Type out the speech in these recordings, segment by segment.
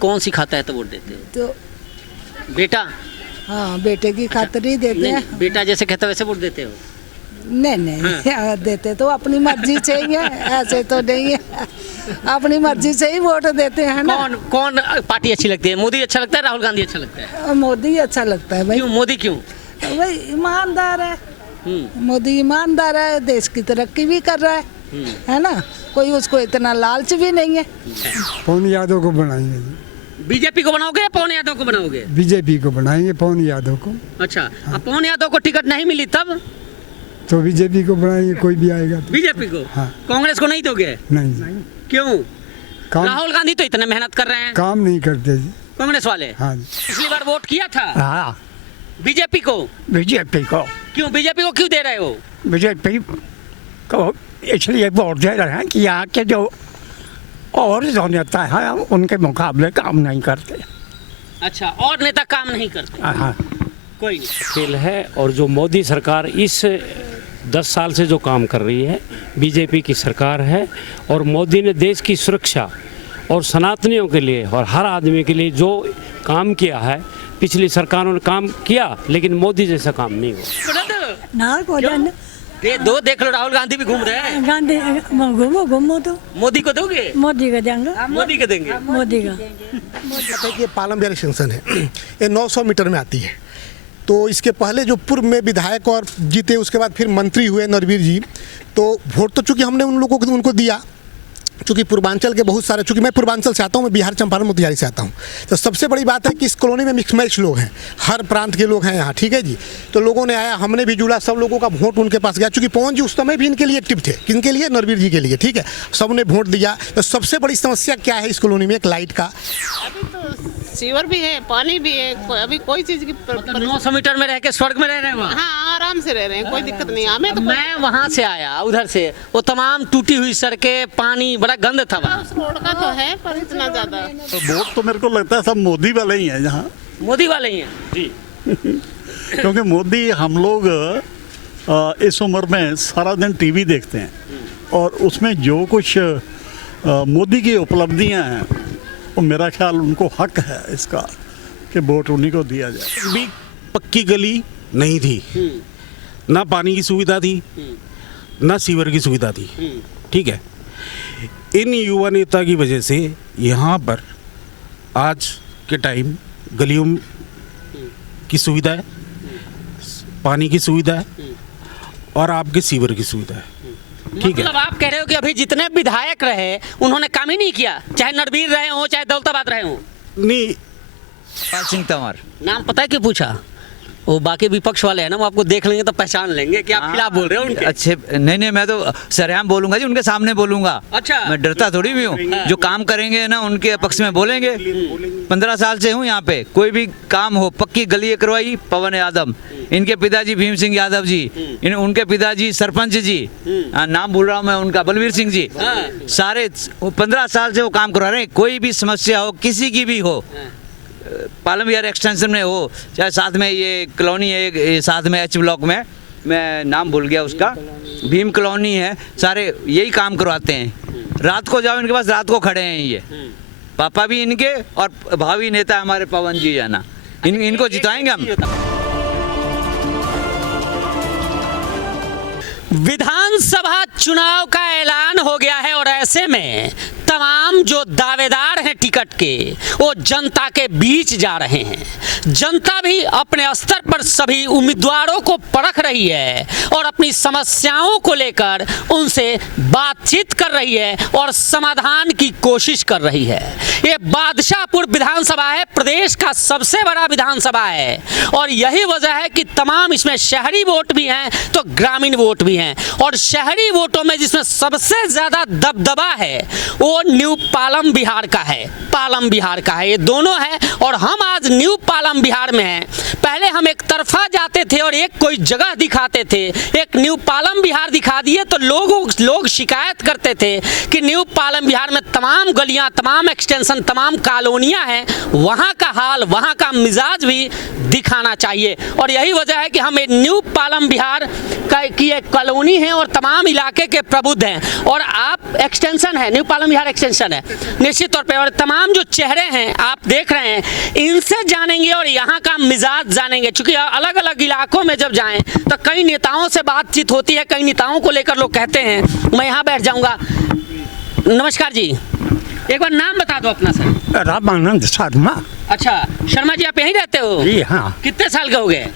कौन सी खाता है तो वोट देते हो? तो बेटा? हाँ, बेटे की खातिर ही देते नहीं, हैं। बेटा जैसे कहता है वैसे वोट देते हो? नहीं देते तो अपनी मर्जी से ही है, ऐसे तो नहीं है, अपनी मर्जी से ही वोट देते हैं ना। कौन कौन पार्टी अच्छी लगती है? मोदी अच्छा लगता है, राहुल गांधी अच्छा लगता है? मोदी अच्छा लगता है भाई। क्यों मोदी क्यों? भाई ईमानदार है, मोदी ईमानदार है, देश की तरक्की भी कर रहा है ना। कोई उसको इतना लालच भी नहीं है। पवन यादव को बनाएंगे, बीजेपी को बनाओगे या पवन यादव को बनाओगे? बीजेपी को बनाएंगे, पवन यादव को। अच्छा, अब पवन यादव को टिकट नहीं मिली तब तो बीजेपी को बनाएंगे, कोई भी आएगा तो। बीजेपी को? हाँ। कांग्रेस को नहीं दोगे? नहीं, क्यों? काम राहुल गांधी तो इतने मेहनत कर रहे हैं, काम नहीं करते जी। कांग्रेस वाले। हाँ जी। पिछली बार वोट किया था हाँ, बीजेपी को? बीजेपी को। क्यों बीजेपी को क्यों दे रहे हो? बीजेपी को इसलिए वोट दे रहे हैं कि यहाँ के जो और जो नेता है उनके मुकाबले काम नहीं करते। अच्छा, और नेता काम नहीं करते? हाँ, कोई नहीं। खेल है। और जो मोदी सरकार इस 10 साल से जो काम कर रही है, बीजेपी की सरकार है, और मोदी ने देश की सुरक्षा और सनातनियों के लिए और हर आदमी के लिए जो काम किया है, पिछली सरकारों ने काम किया, लेकिन मोदी जैसा काम नहीं हुआ। ना को जान देख लो, राहुल गांधी भी घूम रहे हैं। गांधी घूमो तो मोदी को दोगे? मोदी का देंगे, मोदी को देंगे। मोदी का। ये पालम बिहार एक्सटेंशन है, ये 900 मीटर में आती है। तो इसके पहले जो पूर्व में विधायक और जीते, उसके बाद फिर मंत्री हुए नरवीर जी, तो वोट तो चूंकि हमने उन लोगों को उनको दिया, चूँकि पूर्वांचल के बहुत सारे, चूँकि मैं पूर्वांचल से आता हूँ, मैं बिहार चंपारण मोतिहारी से आता हूँ, तो सबसे बड़ी बात है कि इस कॉलोनी में मिक्स मैच लोग हैं, हर प्रांत के लोग हैं यहाँ, ठीक है जी। तो लोगों ने आया, हमने भी जुड़ा, सब लोगों का वोट उनके पास गया, चूँकि पवन जी उस समय भी इनके लिए एक्टिव थे। किनके लिए? नरवीर जी के लिए, ठीक है। सबने वोट दिया। तो सबसे बड़ी समस्या क्या है इस कॉलोनी में? एक लाइट का। अभी तो सीवर भी है, पानी भी है, अभी कोई चीज़ की 900 मीटर में रह के स्वर्ग में रह रहे हैं वहाँ? हाँ, आराम से रह रहे हैं, कोई दिक्कत नहीं। हमें तो मैं वहाँ से आया, उधर से, वो तमाम टूटी हुई सड़कें, पानी, बड़ा गंद था वहाँ। उस रोड का तो है, पर इतना ज़्यादा तो वोट तो मेरे को लगता है सब मोदी वाले ही हैं यहाँ। मोदी वाले ही हैं जी। क्योंकि मोदी, हम लोग इस उम्र में सारा दिन टीवी देखते हैं, और उसमें जो कुछ मोदी की उपलब्धियां हैं, वो मेरा ख्याल उनको हक है इसका कि वोट उन्हीं को दिया जाए। भी पक्की गली नहीं थी, ना पानी की सुविधा थी, ना सीवर की सुविधा थी, ठीक है। इन युवा नेता की वजह से यहाँ पर आज के टाइम गलियों की सुविधा है, पानी की सुविधा है, और आपके सीवर की सुविधा है, ठीक है। मतलब आप कह रहे हो कि अभी जितने विधायक रहे उन्होंने काम ही नहीं किया, चाहे नरवीर रहे हो, चाहे दौलताबाद रहे हो? नहीं, पाल सिंह तंवर। नाम पता है क्यों पूछा? वो बाकी विपक्ष वाले हैं ना, वो आपको देख लेंगे तो पहचान लेंगे कि आप खिलाफ बोल रहे हो उनके। अच्छे नहीं, मैं तो सरेआम बोलूंगा जी, उनके सामने बोलूंगा। अच्छा। मैं डरता थोड़ी भी हूँ, जो काम करेंगे ना उनके पक्ष में बोलेंगे। 15 साल से हूँ यहाँ पे, कोई भी काम हो, पक्की गली करवाई पवन यादव, इनके पिताजी भीम सिंह यादव जी, उनके पिताजी सरपंच जी, नाम भूल रहा हूँ मैं उनका, बलवीर सिंह जी, सारे 15 साल से वो काम करवा रहे हैं। कोई भी समस्या हो, किसी की भी हो, पालम बिहार एक्सटेंशन में हो, चाहे साथ में ये कॉलोनी है, ये साथ में एच ब्लॉक में, मैं नाम भूल गया उसका, भीम कॉलोनी है, सारे यही काम करवाते हैं। रात को जाओ इनके पास, रात को खड़े हैं ये पापा भी इनके, और भावी नेता हमारे पवन जी है ना, इनको जिताएंगे हम। विधानसभा चुनाव का ऐलान हो गया है, और ऐसे में तमाम जो दावेदार हैं टिकट के, वो जनता के बीच जा रहे हैं। जनता भी अपने स्तर पर सभी उम्मीदवारों को परख रही है और अपनी समस्याओं को लेकर उनसे बातचीत कर रही है और समाधान की कोशिश कर रही है। ये बादशाहपुर विधानसभा है, प्रदेश का सबसे बड़ा विधानसभा है, और यही वजह है कि तमाम इसमें शहरी वोट भी हैं तो ग्रामीण वोट भी हैं, और शहरी वोटों में जिसमें सबसे ज्यादा दबदबा है वो न्यू पालम बिहार का है, पालम बिहार का है, ये दोनों है। और हम आज न्यू पालम बिहार में हैं। पहले हम एक तरफा जाते थे और एक कोई जगह दिखाते थे, एक न्यू पालम बिहार दिखा दिए तो लोग शिकायत करते थे कि न्यू पालम बिहार में तमाम गलियां, तमाम एक्सटेंशन, तमाम कॉलोनियां हैं, वहां का हाल, वहां का मिजाज भी दिखाना चाहिए। और यही वजह है कि हम न्यू पालम बिहार की एक कॉलोनी है और तमाम इलाके के प्रबुद्ध हैं, और आप एक्सटेंशन है, न्यू पालम बिहार एक्सटेंशन है निश्चित तौर पे, और तमाम जो चेहरे हैं आप देख रहे हैं, इनसे जानेंगे और यहाँ का मिजाज जानेंगे। चूंकि अलग अलग इलाकों में जब जाएं तो कई नेताओं से बातचीत होती है, कई नेताओं को लेकर लोग कहते हैं मैं यहाँ बैठ जाऊँगा। नमस्कार जी, एक बार नाम बता दो अपना सर। रामानंद शर्मा। अच्छा, शर्मा जी आप यहीं रहते हो? जी हाँ। कितने साल के हो गए?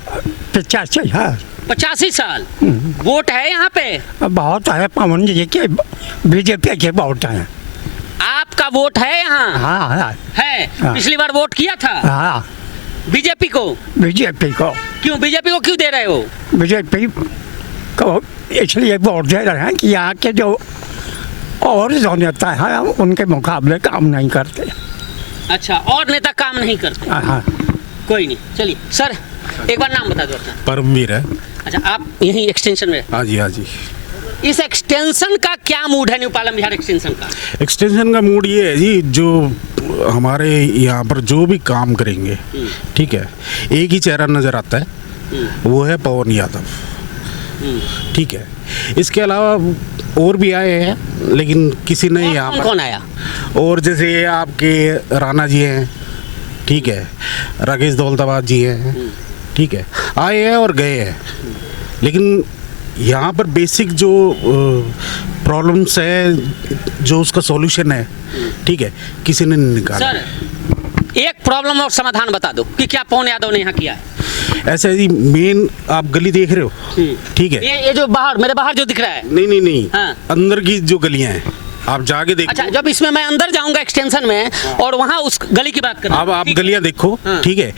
85 साल। वोट है यहाँ पे? बहुत है, पवन जी के बीजेपी के वोट हैं। आपका वोट है यहाँ? हाँ है। हाँ। पिछली बार वोट किया था? हाँ। बीजेपी को? बीजेपी को। क्यों बीजेपी को क्यों दे रहे हो? बीजेपी को इसलिए वोट दे रहे हैं कि यहाँ के जो और जो नेता है उनके मुकाबले काम नहीं करते। अच्छा, और नेता काम नहीं करते? हाँ। कोई नहीं, चलिए सर एक बार नाम बता दो अपना। परमवीर है। अच्छा, आप यही एक्सटेंशन में? हाँ जी, हाँ जी। इस एक्सटेंशन का क्या मूड है, न्यू पालम बिहार एक्सटेंशन का? एक्सटेंशन का मूड ये है जी, जो हमारे यहाँ पर जो भी काम करेंगे, ठीक है, एक ही चेहरा नज़र आता है, वो है पवन यादव। ठीक है, इसके अलावा और भी आए हैं लेकिन किसी ने यहाँ पर। कौन आया? और जैसे आपके राणा जी हैं, ठीक है, राकेश दौलताबाद जी हैं, ठीक है, आए हैं और गए हैं, लेकिन यहाँ पर बेसिक जो प्रॉब्लम्स है, जो उसका सॉल्यूशन है, ठीक है, किसी ने नहीं निकाला। सर एक प्रॉब्लम और समाधान बता दो कि क्या पवन यादव ने यहाँ किया है? ऐसा है जी, मेन आप गली देख रहे हो, ठीक है, ये जो बाहर, मेरे बाहर जो दिख रहा है? नहीं, हाँ। अंदर की जो गलियां हैं आप जाके देखो। अच्छा, जब इसमें मैं अंदर जाऊंगा एक्सटेंशन में और वहाँ उस गली की बात करूँ, अब आप गलियां देखो, ठीक है,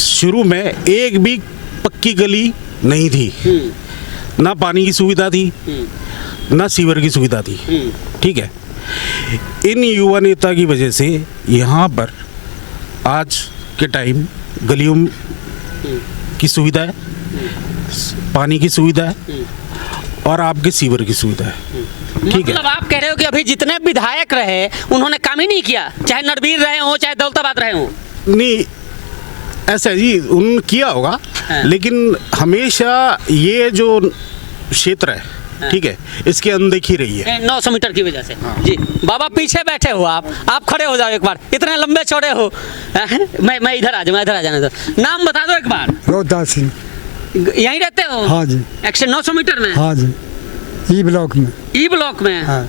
शुरू में एक भी पक्की गली नहीं थी, ना पानी की सुविधा थी, ना सीवर की सुविधा थी, ठीक है। इन युवा नेता की वजह से यहाँ पर आज के टाइम गलियों की सुविधा है, पानी की सुविधा है और आपके सीवर की सुविधा है, ठीक है। मतलब आप कह रहे हो कि अभी जितने विधायक रहे उन्होंने काम ही नहीं किया, चाहे नरवीर रहे हो चाहे दौलताबाद रहे हो? नहीं, ऐसा जी उन्होंने किया होगा, लेकिन हमेशा ये जो क्षेत्र है, ठीक है, इसकी अनदेखी रही है 900 मीटर की वजह से। जी बाबा पीछे बैठे हो आप खड़े हो जाओ एक बार, इतने लंबे चौड़े हो। मैं इधर आ जाने दो। नाम बता दो एक बार। रोहतास सिंह। यहीं रहते हो? हाँ जी। 900 मीटर में? हाँ जी, ई ब्लॉक में। ई ब्लॉक में? हाँ।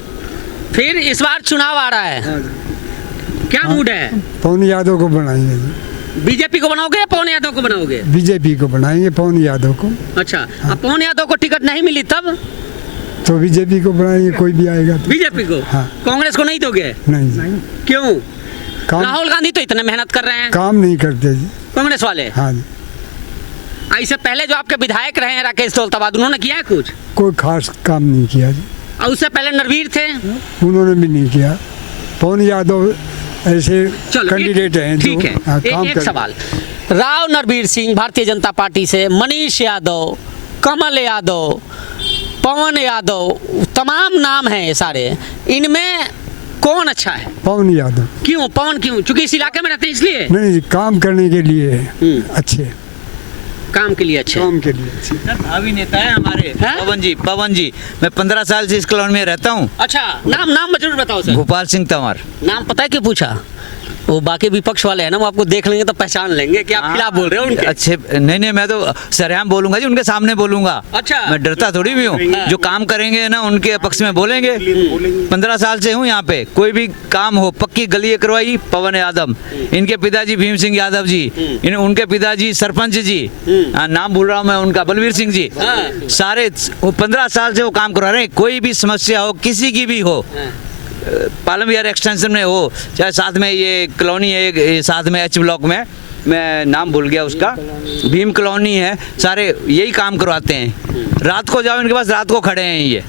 फिर इस बार चुनाव आ रहा है, हाँ, क्या मूड है? पवन यादव को बनाएंगे जी। बीजेपी को बनाओगे या पवन यादव को बनाओगे? बीजेपी को बनाएंगे, पवन यादव को। अच्छा, अब पवन यादव को टिकट नहीं मिली तब तो बीजेपी को बनाएंगे, कोई भी आएगा तो। बीजेपी को? हाँ। कांग्रेस को नहीं दोगे? नहीं। क्यों? काम, राहुल गांधी तो इतने मेहनत कर रहे हैं। काम नहीं करते जी कांग्रेस वाले? हाँ जी। इससे पहले जो आपके विधायक रहे हैं राकेश दौलताबाद, उन्होंने किया है कुछ? कोई खास काम नहीं किया जी। और उससे पहले नरवीर थे, उन्होंने भी नहीं किया। पवन यादव ऐसे कैंडिडेट हैं जो ठीक है। काम एक सवाल, राव नरवीर सिंह भारतीय जनता पार्टी से, मनीष यादव, कमल यादव, पवन यादव, तमाम नाम हैं ये सारे, इनमें कौन अच्छा है? पवन यादव। क्यों पवन? क्यों? क्योंकि इस इलाके में रहते हैं इसलिए? नहीं, काम करने के लिए अच्छे, काम के लिए अच्छे, काम के लिए अच्छे। भावी नेता है हमारे पवन जी। मैं 15 साल से इस कॉलोनी में रहता हूँ। अच्छा, नाम जरूर बताओ सर। गोपाल सिंह तंवर। नाम पता है क्यों पूछा? वो बाकी विपक्ष वाले हैं ना, वो आपको देख लेंगे तो पहचान लेंगे कि आप खिलाफ बोल रहे हो उनके। अच्छे नहीं, मैं तो सरेआम बोलूंगा जी, उनके सामने बोलूंगा। अच्छा, मैं डरता थोड़ी भी हूँ। जो काम करेंगे ना उनके पक्ष में बोलेंगे। 15 साल से हूँ यहाँ पे, कोई भी काम हो, पक्की गली करवाई पवन यादव, इनके पिताजी भीम सिंह यादव जी, उनके पिताजी सरपंच जी, नाम भूल रहा हूँ मैं उनका, बलवीर सिंह जी, सारे 15 साल से वो काम करवा रहे हैं। कोई भी समस्या हो, किसी की भी हो, पालम बिहार एक्सटेंशन में हो, चाहे साथ में ये कॉलोनी है, साथ में एच ब्लॉक में, मैं नाम भूल गया उसका, भीम कॉलोनी है, सारे यही काम करवाते हैं। रात को जाओ इनके पास, रात को खड़े हैं ये,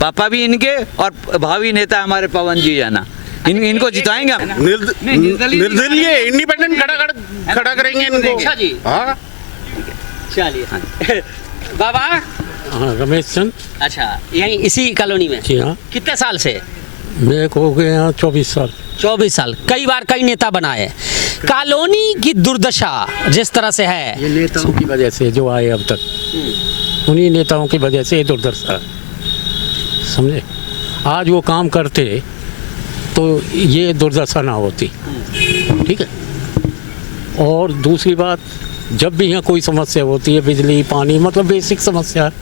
पापा भी इनके और भावी नेता हमारे पवन जी है ना। इनको जिताएंगे हम। निर्दलीय इंडिपेंडेंट खड़ा करेंगे इनको। अच्छा जी, हाँ चलिए। बाबा, हाँ, रमेश चंद। अच्छा, यहीं इसी कॉलोनी में? जी हाँ। कितने साल से? मेरे को हो गए यहाँ 24 साल। 24 साल। कई बार कई नेता बनाए। कॉलोनी की दुर्दशा जिस तरह से है, ये नेताओं की वजह से जो आए अब तक, उन्हीं नेताओं की वजह से ये दुर्दशा, समझे। आज वो काम करते तो ये दुर्दशा ना होती, ठीक है। और दूसरी बात, जब भी यहाँ कोई समस्या होती है, बिजली पानी, मतलब बेसिक समस्या,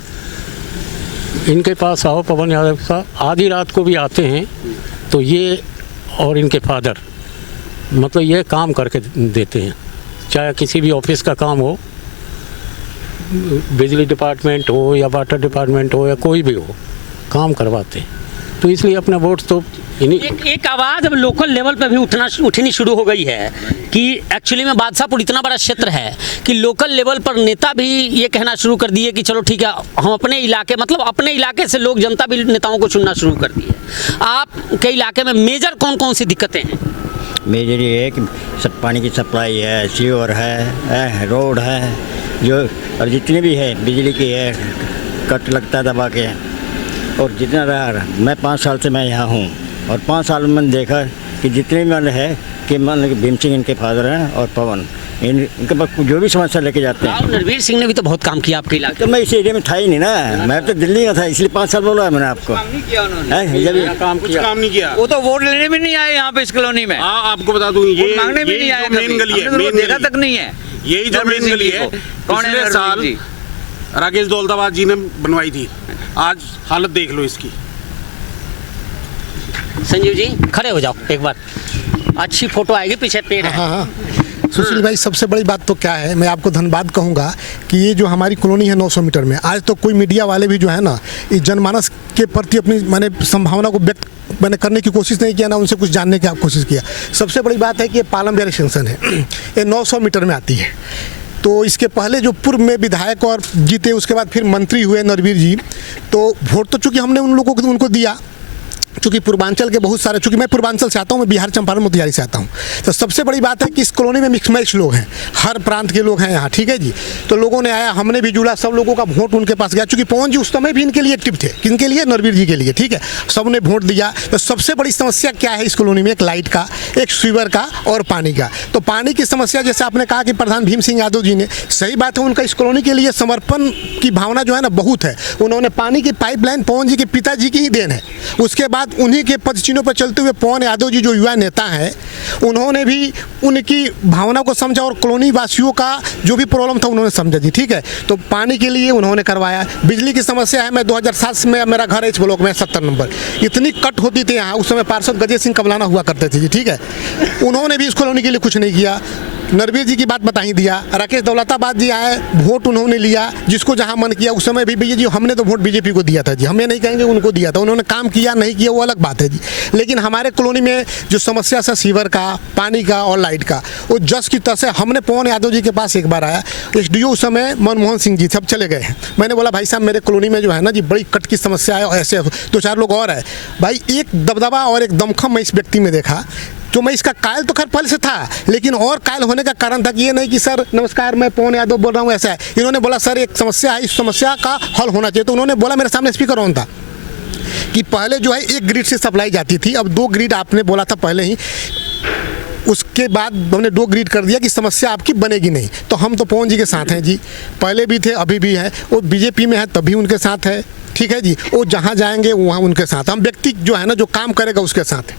इनके पास आओ, पवन यादव साहब आधी रात को भी आते हैं तो ये और इनके फादर मतलब ये काम करके देते हैं। चाहे किसी भी ऑफिस का काम हो, बिजली डिपार्टमेंट हो या वाटर डिपार्टमेंट हो या कोई भी हो, काम करवाते हैं। तो इसलिए अपना वोट तो एक आवाज़ अब लोकल लेवल पे भी उठनी शुरू हो गई है कि एक्चुअली में बादशाहपुर इतना बड़ा क्षेत्र है कि लोकल लेवल पर नेता भी ये कहना शुरू कर दिए कि चलो ठीक है, हम अपने इलाके, मतलब अपने इलाके से लोग, जनता भी नेताओं को चुनना शुरू कर दिए। आपके इलाके में मेजर कौन कौन सी दिक्कतें हैं? मेजर ये है कि सब पानी की सप्लाई है, सीवर है, रोड है, जो और जितने भी है, बिजली की है, कट लगता है दबा के। और जितना रहा, मैं 5 साल से मैं यहाँ हूँ और 5 साल में मैंने देखा कि जितने मन है कि मान लो भीम सिंह इनके फादर हैं और पवन, इनके पास जो भी समस्या लेके जाते हैं। नरवीर सिंह ने भी तो बहुत काम किया आपके इलाके। तो मैं इस एरिया में था ही नहीं ना, मैं तो दिल्ली में था, इसलिए 5 साल बोला है मैंने आपको। काम नहीं किया वो तो वोट लेने भी नहीं आए यहाँ पे इस कॉलोनी में। हाँ, आपको बता दूं, ये मांगने भी नहीं आए, मेन गली है, देखा तक नहीं है। यही जो मेन गली है, पिछले साल राकेश दौलताबाद जी ने बनवाई थी। आज हालत देख लो इसकी। संजीव जी खड़े हो जाओ एक बार, अच्छी फोटो आएगी, पीछे पेड़ है। हाँ, सुशील भाई, सबसे बड़ी बात तो क्या है, मैं आपको धन्यवाद कहूँगा कि ये जो हमारी कॉलोनी है 900 मीटर में, आज तो कोई मीडिया वाले भी जो है ना, इस जनमानस के प्रति अपनी मैंने संभावना को व्यक्त मैंने करने की कोशिश नहीं किया ना, उनसे कुछ जानने की कोशिश किया। सबसे बड़ी बात है कि ये पालम बिहारी जंक्शन है, ये 900 मीटर में आती है। तो इसके पहले जो पूर्व में विधायक और जीते, उसके बाद फिर मंत्री हुए नरवीर जी, तो वोट तो चूँकि हमने उन लोगों को उनको दिया, चूँकि पूर्वांचल के बहुत सारे, चूँकि मैं पूर्वांचल से आता हूँ, मैं बिहार चंपारण मोतिहारी से आता हूँ, तो सबसे बड़ी बात है कि इस कॉलोनी में मिक्स मैच लोग हैं, हर प्रांत के लोग हैं यहाँ, ठीक है जी। तो लोगों ने आया, हमने भी जुड़ा, सब लोगों का वोट उनके पास गया, चूँकि पवन जी उस समय भी इनके लिए एक्टिव थे, किनके लिए? नरवीर जी के लिए, ठीक है। सब ने वोट दिया। तो सबसे बड़ी समस्या क्या है इस कॉलोनी में? एक लाइट का, एक सीवर का और पानी का। तो पानी की समस्या, जैसे आपने कहा कि प्रधान भीम सिंह यादव जी ने, सही बात है, उनका इस कॉलोनी के लिए समर्पण की भावना जो है ना बहुत है। उन्होंने पानी की पाइपलाइन पवन जी के पिताजी की ही देन है। उसके बाद उन्हीं के चिन्हों पर चलते हुए पवन यादव जी जो युवा नेता हैं, उन्होंने भी उनकी भावना को समझा और कॉलोनी वासियों का जो भी प्रॉब्लम था उन्होंने समझा जी, ठीक है। तो पानी के लिए उन्होंने करवाया। बिजली की समस्या है, मैं 2007 में, मेरा घर है इस ब्लॉक में 70 नंबर, इतनी कट होती थी यहाँ, उस समय पार्षद गजेश सिंह कबलाना हुआ करते थे जी, ठीक है। उन्होंने भी इस कॉलोनी के लिए कुछ नहीं किया। नरवीर जी की बात बता ही दिया। राकेश दौलताबाद जी आए, वोट उन्होंने लिया, जिसको जहां मन किया। उस समय भी भैया जी हमने तो वोट बीजेपी को दिया था जी, हम ये नहीं कहेंगे उनको दिया था, उन्होंने काम किया नहीं किया वो अलग बात है जी। लेकिन हमारे कॉलोनी में जो समस्या था सीवर का, पानी का और लाइट का, वो जस की तस है। हमने पवन यादव जी के पास एक बार आया, एसडीओ उस समय मनमोहन सिंह जी सब चले गए हैं। मैंने बोला भाई साहब मेरे कॉलोनी में जो है ना जी बड़ी कट की समस्या है, और ऐसे 2-4 लोग और है भाई। एक दबदबा और एक दमखम मैं इस व्यक्ति में देखा, तो मैं इसका कायल तो खैर पहले से था, लेकिन और कायल होने का कारण था कि ये नहीं कि सर नमस्कार मैं पवन यादव बोल रहा हूँ, ऐसा है। इन्होंने बोला सर एक समस्या है, इस समस्या का हल होना चाहिए। तो उन्होंने बोला, मेरे सामने स्पीकर ऑन था, कि पहले जो है एक ग्रिड से सप्लाई जाती थी, अब 2 ग्रिड आपने बोला था पहले ही, उसके बाद हमने 2 ग्रिड कर दिया कि समस्या आपकी बनेगी नहीं। तो हम तो पवन जी के साथ हैं जी, पहले भी थे अभी भी हैं। वो बीजेपी में है तभी उनके साथ है, ठीक है जी। वो जहाँ जाएंगे वहाँ उनके साथ, हम व्यक्ति जो है ना जो काम करेगा उसके साथ है।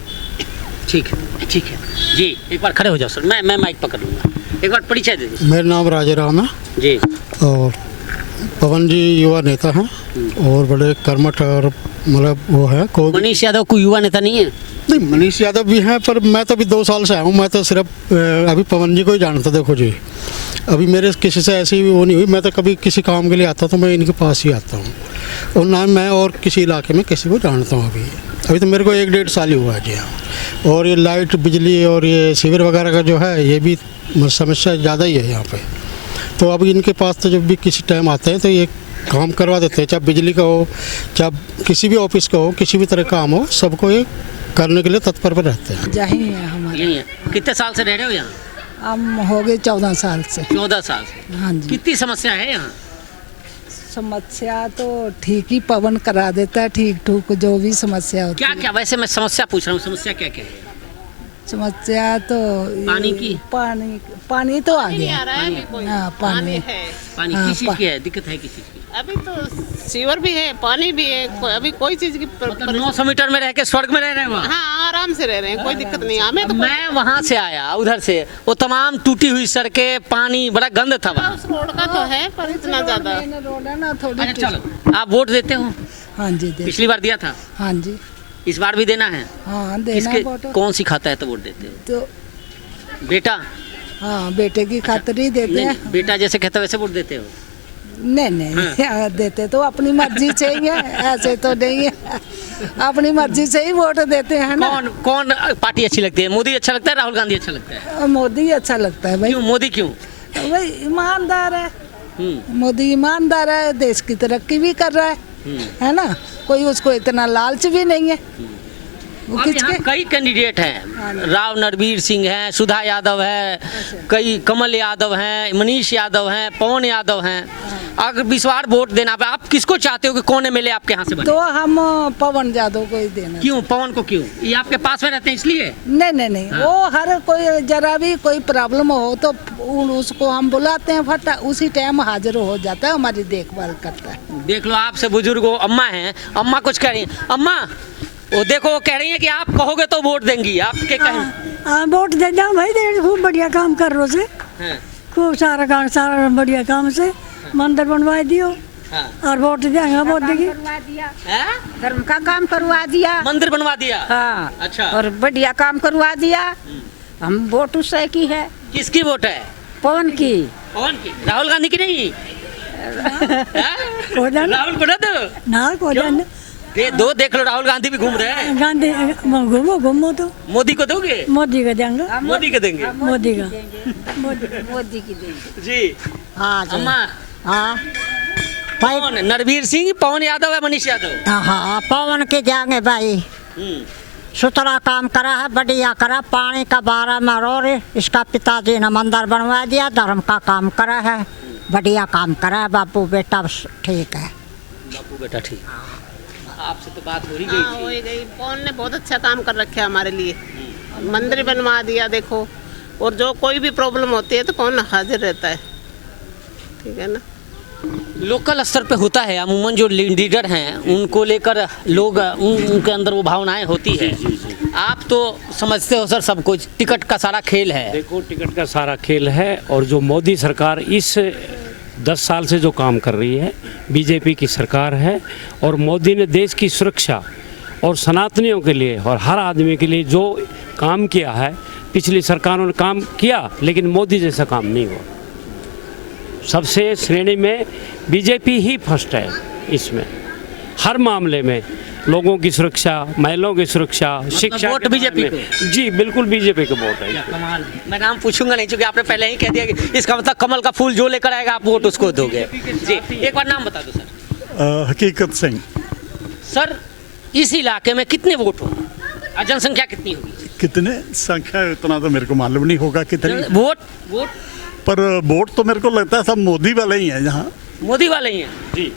ठीक है, ठीक है जी। एक बार खड़े हो जाओ सर, मैं माइक पकड़ लूँगा, एक बार परिचय दे दीजिए। मेरा नाम राजाराम है जी, और पवन जी युवा नेता हैं और बड़े कर्मठ और मतलब वो है। मनीष यादव कोई युवा नेता नहीं है? नहीं, मनीष यादव भी हैं, पर मैं तो अभी 2 साल से आया हूँ। मैं तो सिर्फ अभी पवन जी को ही जानता। देखो जी, अभी मेरे किसी से ऐसी वो नहीं हुई। मैं तो कभी किसी काम के लिए आता तो मैं इनके पास ही आता हूँ, और ना मैं और किसी इलाके में किसी को जानता हूँ। अभी तो मेरे को 1-1.5 साल ही हुआ है जी हाँ। और ये लाइट, बिजली और ये सीवर वगैरह का जो है, ये भी समस्या ज़्यादा ही है यहाँ पे। तो अभी इनके पास तो जब भी किसी टाइम आते हैं तो ये काम करवा देते हैं, चाहे बिजली का हो, चाहे किसी भी ऑफिस का हो, किसी भी तरह का काम हो, सबको ये करने के लिए तत्पर पर रहते हैं। यही है हमारे। यही है। कितने साल से रह रहे हो यहाँ? हम हो गए 14 साल से। 14 साल से। हाँ जी। कितनी समस्या है यहाँ? समस्या तो ठीक ही पवन करा देता है, ठीक ठूक जो भी समस्या होती क्या क्या वैसे मैं समस्या पूछ रहा हूँ, समस्या क्या क्या है? समस्या तो पानी की? पानी तो आ गया। आ रहा है अभी कोई। हाँ पानी है। पानी हाँ, किस चीज़ की है, दिक्कत है किस चीज़ की? अभी तो सीवर भी है, पानी भी है, अभी कोई चीज की मतलब 900 मीटर में रह के स्वर्ग में रह रहे हैं वहाँ? हाँ आराम से रह रहे हैं, कोई दिक्कत नहीं। हमें तो मैं वहाँ से आया उधर से, वो तमाम टूटी हुई सड़कें, पानी बड़ा गंद था वहाँ। उस रोड का तो है पर इतना ज्यादा। रोड है ना थोड़ी। अच्छा चलो, आप वोट देते हो? हाँ जी दे। पिछली बार दिया था? हाँ जी। इस बार भी देना है? हाँ देना किसके वोट। कौन सी खाता है तो वोट देते हो? तो बेटा? हाँ बेटे की खातिर ही देते नहीं, हैं। बेटा जैसे कहता है वैसे वोट देते हो? नहीं देते तो अपनी मर्जी से ही है, ऐसे तो नहीं है, अपनी मर्जी से ही वोट देते हैं ना। कौन पार्टी अच्छी लगती है? मोदी अच्छा लगता है, राहुल गांधी अच्छा लगता है? मोदी अच्छा लगता है भाई। क्यों मोदी क्यों? भाई ईमानदार है, मोदी ईमानदार है, देश की तरक्की भी कर रहा है ना, कोई उसको इतना लालच भी नहीं है। अब यहाँ कई कैंडिडेट हैं, राव नरवीर सिंह हैं, सुधा यादव है, कई कमल यादव हैं, मनीष यादव हैं, पवन यादव हैं। अगर इस बार वोट देना पे आप किसको चाहते हो कि कौन एमएलए आपके यहाँ से बने? तो हम पवन यादव को ही देना। क्यों पवन को क्यों? ये आपके पास में रहते हैं इसलिए? नहीं वो हर कोई जरा भी कोई प्रॉब्लम हो तो उसको हम बुलाते हैं, फटा उसी टाइम हाजिर हो जाता है, हमारी देखभाल करता है। देख लो, आपसे बुजुर्ग हो, अम्मा हैं, अम्मा कुछ कह रही हैं। अम्मा वो देखो, वो कह रही है कि आप कहोगे तो वोट देंगी, आप क्या कहें? वोट दे दो भाई, दे खूब बढ़िया काम कर रहे से, खूब सारा काम, सारा बढ़िया काम से मंदिर बनवा दियो और वोट देंगे, वोट देंगे। धर्म का काम करवा दिया, मंदिर बनवा दिया। हाँ अच्छा, और बढ़िया काम करवा दिया। हम वोट उससे की है। किसकी वोट है? पवन की। पवन की? राहुल गांधी की नहीं? राहुल को ना दो ना को जान दो, देख लो राहुल गांधी भी घूम रहे हैं। गांधी घूमो तो मोदी को दोगे? मोदी का देंगे। मोदी को देंगे? मोदी का मोदी की देंगे जी। हाँ अम्मा हाँ कौन? नरवीर सिंह, पवन यादव है, मनीष यादव? हाँ पवन के जाएंगे भाई, सुथरा काम करा है, बढ़िया करा, पानी का 12 मरोड़ इसका पिताजी ने मंदिर बनवा दिया, धर्म का काम करा है, बढ़िया काम करा है। बापू बेटा ठीक है। बापू बेटा ठीक। आपसे तो बात हो ही गई हाँ, हो ही गई। पवन ने बहुत अच्छा काम कर रखे है हमारे लिए, मंदिर बनवा दिया देखो, और जो कोई भी प्रॉब्लम होती है तो पवन हाजिर रहता है, ठीक है ना। लोकल स्तर पे होता है अमूमन, जो लीडर हैं उनको लेकर लोग उनके अंदर वो भावनाएं होती है। आप तो समझते हो सर सब कुछ, टिकट का सारा खेल है। देखो टिकट का सारा खेल है, और जो मोदी सरकार इस 10 साल से जो काम कर रही है, बीजेपी की सरकार है, और मोदी ने देश की सुरक्षा और सनातनियों के लिए और हर आदमी के लिए जो काम किया है, पिछली सरकारों ने काम किया लेकिन मोदी जैसा काम नहीं हुआ। सबसे श्रेणी में बीजेपी ही फर्स्ट है इसमें, हर मामले में, लोगों की सुरक्षा, महिलाओं की सुरक्षा, शिक्षा। वोट बीजेपी को? जी बिल्कुल बीजेपी का वोट है। कमाल। मैं नाम पूछूंगा नहीं, क्योंकि आपने पहले ही कह दिया कि इसका मतलब कमल का फूल जो लेकर आएगा आप वोट उसको दोगे। जी एक बार नाम बता दो सर। हकीकत सिंह। सर इस इलाके में कितने वोट होंगे, जनसंख्या कितनी होगी? कितने संख्या इतना तो मेरे को मालूम नहीं होगा कितनी वोट पर वोट तो मेरे को लगता है सब मोदी वाले ही हैं यहाँ। मोदी वाले ही हैं जी।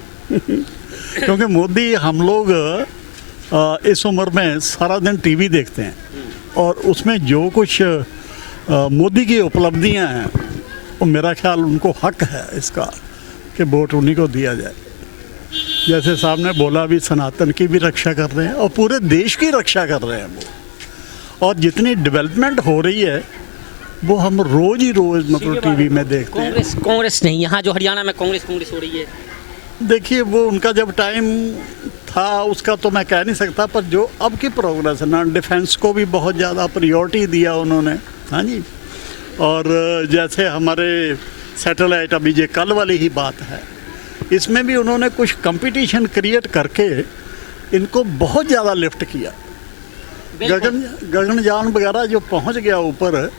क्योंकि मोदी, हम लोग इस उम्र में सारा दिन टीवी देखते हैं, और उसमें जो कुछ मोदी की उपलब्धियां हैं, वो मेरा ख्याल उनको हक है इसका कि वोट उन्हीं को दिया जाए। जैसे साहब ने बोला, भी सनातन की भी रक्षा कर रहे हैं और पूरे देश की रक्षा कर रहे हैं वो, और जितनी डेवलपमेंट हो रही है वो हम रोज ही रोज मतलब टीवी में देखते हैं। कांग्रेस नहीं, यहाँ जो हरियाणा में कांग्रेस हो रही है, देखिए वो उनका जब टाइम था उसका तो मैं कह नहीं सकता, पर जो अब की प्रोग्रेस है ना, डिफेंस को भी बहुत ज़्यादा प्रायोरिटी दिया उन्होंने। हाँ जी, और जैसे हमारे सैटेलाइट, अभी ये कल वाली ही बात है, इसमें भी उन्होंने कुछ कंपटीशन क्रिएट करके इनको बहुत ज़्यादा लिफ्ट किया। गगनयान वगैरह जो पहुंच गया ऊपर,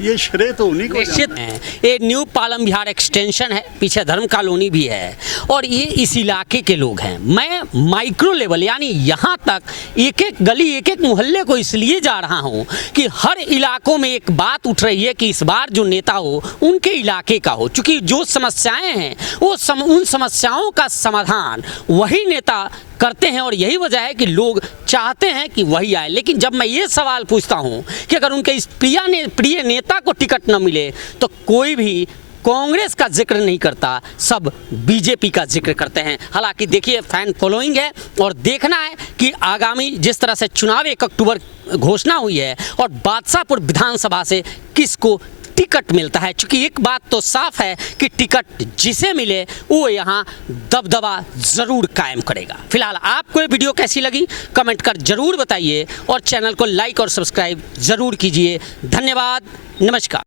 ये श्रेय तो उन्हीं को निश्चित है। ये न्यू पालम विहार एक्सटेंशन है, पीछे धर्म कॉलोनी भी है और ये इस इलाके के लोग हैं। मैं माइक्रो लेवल यानी यहाँ तक एक एक गली एक एक मोहल्ले को इसलिए जा रहा हूँ कि हर इलाकों में एक बात उठ रही है कि इस बार जो नेता हो उनके इलाके का हो, क्योंकि जो समस्याएं हैं वो उन समस्याओं का समाधान वही नेता करते हैं और यही वजह है कि लोग चाहते हैं कि वही आए। लेकिन जब मैं ये सवाल पूछता हूं कि अगर उनके इस प्रिय नेता को टिकट न मिले तो कोई भी कांग्रेस का जिक्र नहीं करता, सब बीजेपी का जिक्र करते हैं। हालांकि देखिए फैन फॉलोइंग है और देखना है कि आगामी जिस तरह से चुनाव 1 अक्टूबर घोषणा हुई है और बादशाहपुर विधानसभा से किसको टिकट मिलता है, क्योंकि एक बात तो साफ है कि टिकट जिसे मिले वो यहाँ दबदबा जरूर कायम करेगा। फिलहाल आपको ये वीडियो कैसी लगी कमेंट कर जरूर बताइए और चैनल को लाइक और सब्सक्राइब जरूर कीजिए। धन्यवाद, नमस्कार।